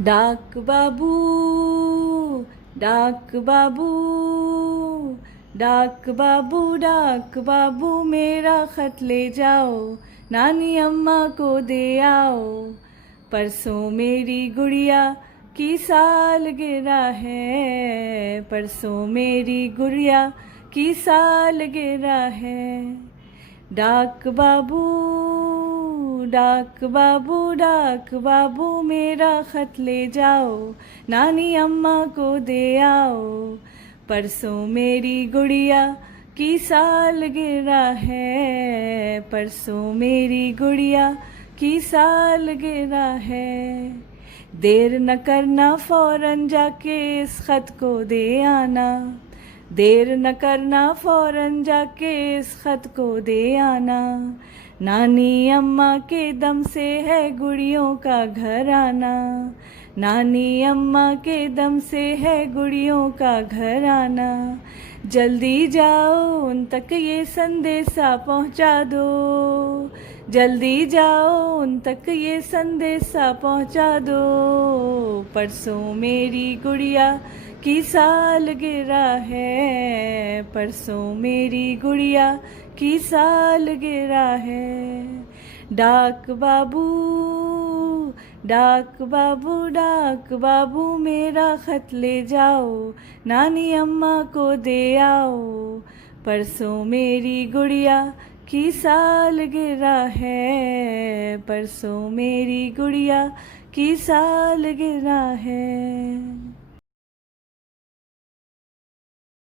डाक बाबू, डाक बाबू, डाक बाबू, डाक बाबू मेरा खत ले जाओ, नानी अम्मा को दे आओ। परसों मेरी गुड़िया की सालगिरह है, परसों मेरी गुड़िया की सालगिरह है। डाक बाबू, डाक बाबू, डाक बाबू मेरा खत ले जाओ, नानी अम्मा को दे आओ। परसों मेरी गुड़िया की सालगिरह है, परसों मेरी गुड़िया की सालगिरह है। देर न करना फौरन जाके इस खत को दे आना, देर न करना फौरन जाके इस खत को दे आना। नानी अम्मा के दम से है गुड़ियों का घर आना, नानी अम्मा के दम से है गुड़ियों का घर आना। जल्दी जाओ उन तक ये संदेशा पहुंचा दो, जल्दी जाओ उन तक ये संदेशा पहुंचा दो। परसों मेरी गुड़िया की सालगिरह है, परसों मेरी गुड़िया की सालगिरह है। डाक बाबू, डाक बाबू, डाक बाबू मेरा खत ले जाओ, नानी अम्मा को दे आओ। परसों मेरी गुड़िया की सालगिरह है, परसों मेरी गुड़िया की सालगिरह है।